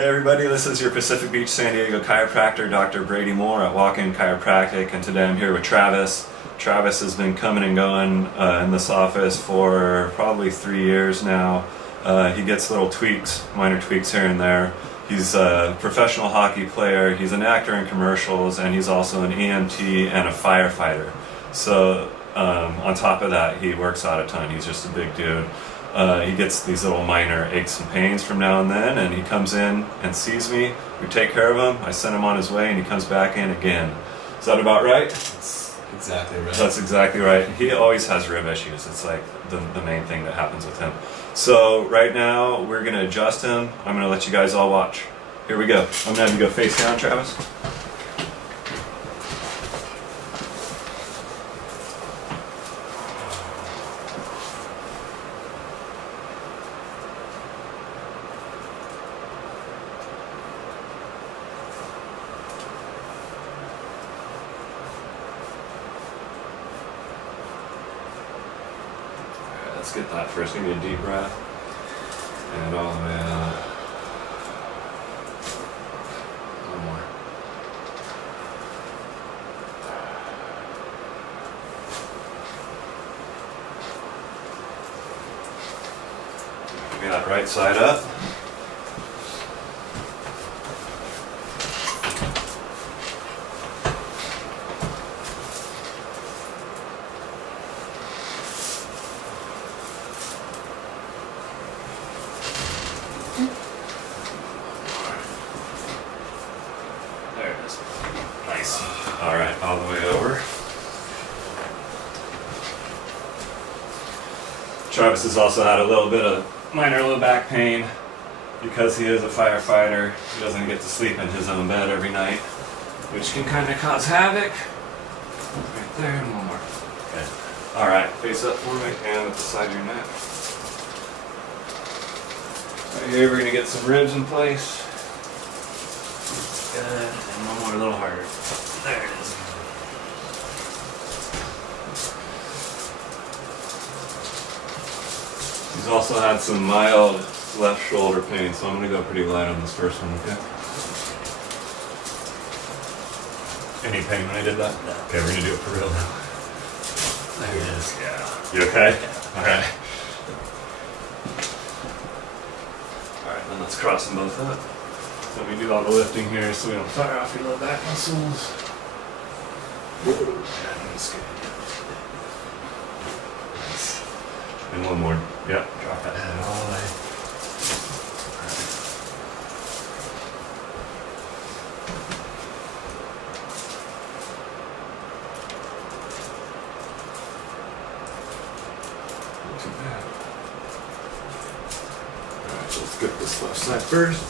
Hey everybody, this is your Pacific Beach, San Diego chiropractor, Dr. Brady Moore at Walk-In Chiropractic, and today I'm here with Travis. Travis has been coming and going in this office for probably 3 years now. He gets little tweaks, minor tweaks here and there. He's a professional hockey player, he's an actor in commercials, and he's also an EMT and a firefighter. So on top of that, he works out a ton. He's just a big dude. He gets these little minor aches and pains from now and then, and he comes in and sees me. We take care of him. I send him on his way, and he comes back in again. Is that about right? That's exactly right. That's exactly right. He always has rib issues. It's like the main thing that happens with him. So right now, we're going to adjust him. I'm going to let you guys all watch. Here we go. I'm going to have you go face down, Travis. Let's get that first. Give me a deep breath. And all the way out. One more. Give me that right side up. There it is. Nice. All right, all the way over. Travis has also had a little bit of minor low back pain because he is a firefighter. He doesn't get to sleep in his own bed every night, which can kind of cause havoc. Right there, and one more. Okay. All right, face up for me, hand at the side of your neck. Right here, we're gonna get some ribs in place. Good, and one more a little harder. There it is. He's also had some mild left shoulder pain, so I'm gonna go pretty light on this first one, okay? Any pain when I did that? No. Okay, we're gonna do it for real now. There it is. Yeah. You okay? Yeah. Alright. Alright, then let's cross them both up. So we do all the lifting here so we don't fire off your low back muscles. That's good. Nice. And one more. Yep, drop that head all the way. Not too bad. Alright, so let's get this left side first.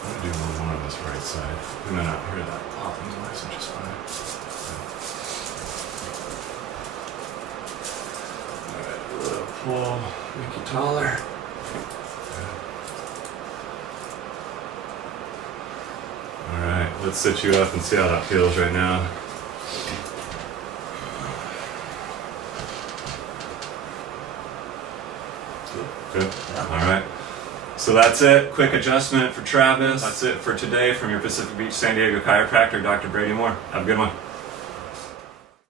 I'm gonna do one more on this right side. And then out here that popping noise, which is fine. Alright, a little pull, make you taller. Alright, let's sit you up and see how that feels right now. Good. Alright. So that's it. Quick adjustment for Travis. That's it for today from your Pacific Beach, San Diego chiropractor, Dr. Brady Moore. Have a good one.